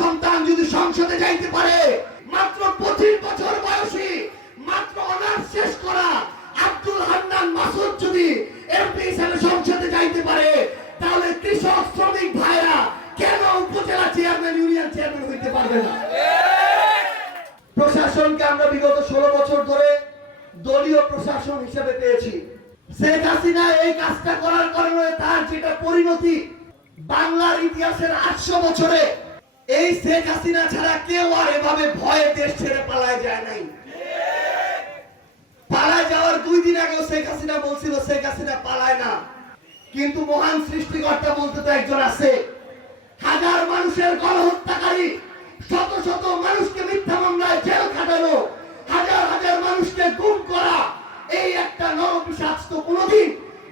সন্তান যদি সংসদে যাইতে পারে, মাত্র 25 বছর বয়সী, মাত্র অনার্স শেষ করা আব্দুল হান্নান মাসুদ যদি এমপি হিসেবে সংসদে যাইতে পারে, তাহলে কৃষক শ্রমিক ভাইরা কেন উপজেলা চেয়ারম্যান, ইউনিয়ন চেয়ারম্যান হইতে পারবে না? প্রশাসনকে আমরা বিগত 16 বছর ধরে দলীয় প্রশাসন হিসেবে পেয়েছি। শেখ হাসিনা এই কাজটা করার কারণে তার যেটা পরিণতি, বাংলার ইতিহাসের 800 বছরে এই শেখ হাসিনা ছাড়া কেউ আর এভাবে ভয়ে দেশ ছেড়ে পালায় যায় নাই। পালায় যাওয়ার 2 দিন আগেও শেখ হাসিনা বলছিল শেখ হাসিনা পালায় না, কিন্তু মহান সৃষ্টিকর্তা বলতে তো একজন আছে। হাজার মানুষের গণহত্যাকারী, শত শত মানুষকে মিথ্যা মামলায় জেল খাটানো, হাজার হাজার মানুষকে গুম করা, এই একটা নরপিশাচ তো কোনোদিন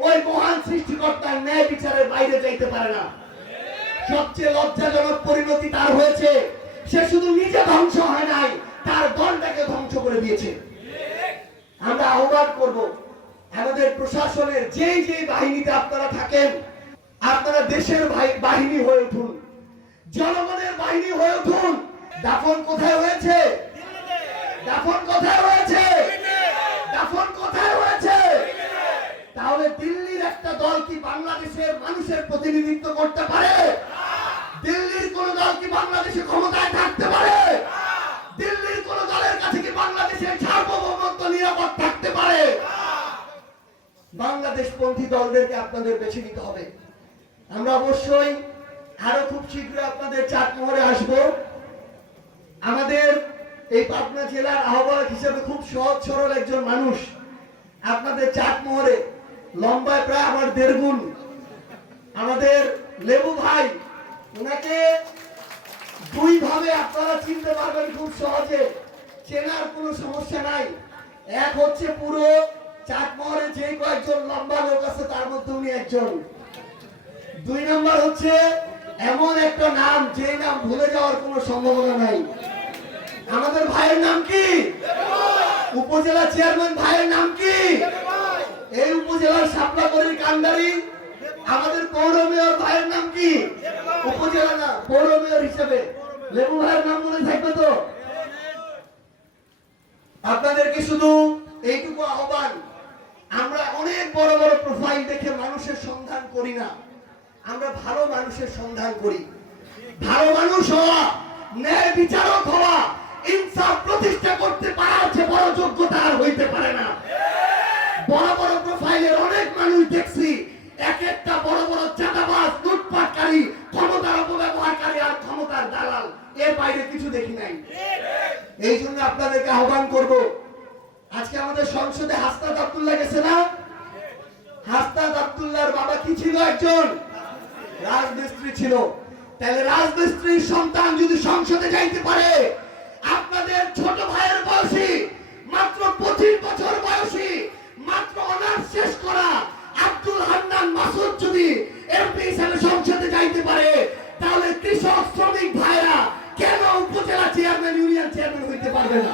ওই মহান সৃষ্টিকর্তার ন্যায় বিচারের বাইরে যাইতে পারে না। সবচেয়ে লজ্জাজনক পরিণতি তার হয়েছে, সে শুধু নিজে ধ্বংস হয় নাই, তার দলটাকে ধ্বংস করে দিয়েছে। আমরা আহ্বান করব, আমাদের প্রশাসনের যেই যেই বাহিনীতে আপনারা থাকেন, আপনারা দেশের বাহিনী হয়ে উঠুন, জনগণের বাহিনী হয়ে উঠুন। দাফন কোথায় হয়েছে? দাফন কোথায় হয়েছে? দাফন কোথায় হয়েছে? তাহলে দিল্লির একটা দল কি বাংলাদেশের মানুষের প্রতিনিধিত্ব করতে পারে? দিল্লির কোন দল কি বাংলাদেশে ক্ষমতায় থাকতে পারে? দিল্লির কোন দলের কাছে কি বাংলাদেশের সার্বভৌমত্ব নিরাপদ থাকতে পারে? বাংলাদেশপন্থী দলদেরকে আপনাদের বেছে নিতে হবে। আমরা অবশ্যই আরো খুব শীঘ্রই আপনাদের চাটমোহরে আসব। আমাদের এই পাবনা জেলার আহ্বায়ক হিসেবে খুব সহজ সরল একজন মানুষ, আপনাদের চাটমোহরে লম্বায় প্রায় আমার 1.5 গুণ, আমাদের লেবু ভাই, ওনাকে 2 ভাবে আপনারা চিনতে পারবেন খুব সহজে, চেনার কোনো সমস্যা নাই। এক হচ্ছে পুরো চাটমোহরে যে কয়েকজন লম্বা লোক আছে তার মধ্যে উনি একজন। 2 নম্বর হচ্ছে এমন একটা নাম যে নাম ভুলে যাওয়ার কোনো সম্ভাবনা নাই। আমাদের ভাইয়ের নাম কি? উপজেলা চেয়ারম্যান ভাইয়ের নাম কি? এই উপজেলার শাপলাকড়ির কান্ডারি আমাদের পৌর মেয়র ভাইয়ের নাম কি? উপজেলা না, পৌর মেয়র হিসেবে লেবু ভাইয়ের নাম মনে থাকবে তো? আপনাদেরকে শুধু এইটুকু আহ্বান, আমরা অনেক বড় বড় প্রোফাইল দেখে মানুষের সন্ধান করি না, আমরা ভালো মানুষের সন্ধান করি। ভালো মানুষ হওয়া, ন্যায় বিচারক হওয়া, ইনসাফ প্রতিষ্ঠা করতে পারার চেয়ে বড় যোগ্যতা আর হইতে পারে না। বড় বড় প্রোফাইলের অনেক মানুষ দেখছি, এক একটা বড় বড় চাঁদাবাজ, লুটপাটকারী, ক্ষমতার অপব্যবহারকারী আর ক্ষমতার দালাল, এর বাইরে কিছু দেখি নাই। এই জন্য আপনাদেরকে আহ্বান করব, আজকে আমাদের সংসদে হাসনাত আব্দুল্লাহ গেছে না? হাসনাত আব্দুল্লাহর বাবা কি ছিল? একজন রাজমিস্ত্রি ছিল। তাহলে রাজমিস্ত্রির সন্তান যদি সংসদে যাইতে পারে, আপনাদের ছোট ভাইয়ের বয়সী, মাত্র 25 বছর বয়সী, মাত্র অনার্স শেষ করা আব্দুল হান্নান মাসুদ যদি এমপি হিসেবে সংসদে যাইতে পারে, তাহলে কৃষক শ্রমিক ভাইরা কেন উপজেলা চেয়ারম্যান, ইউনিয়ন চেয়ারম্যান হইতে পারবে না?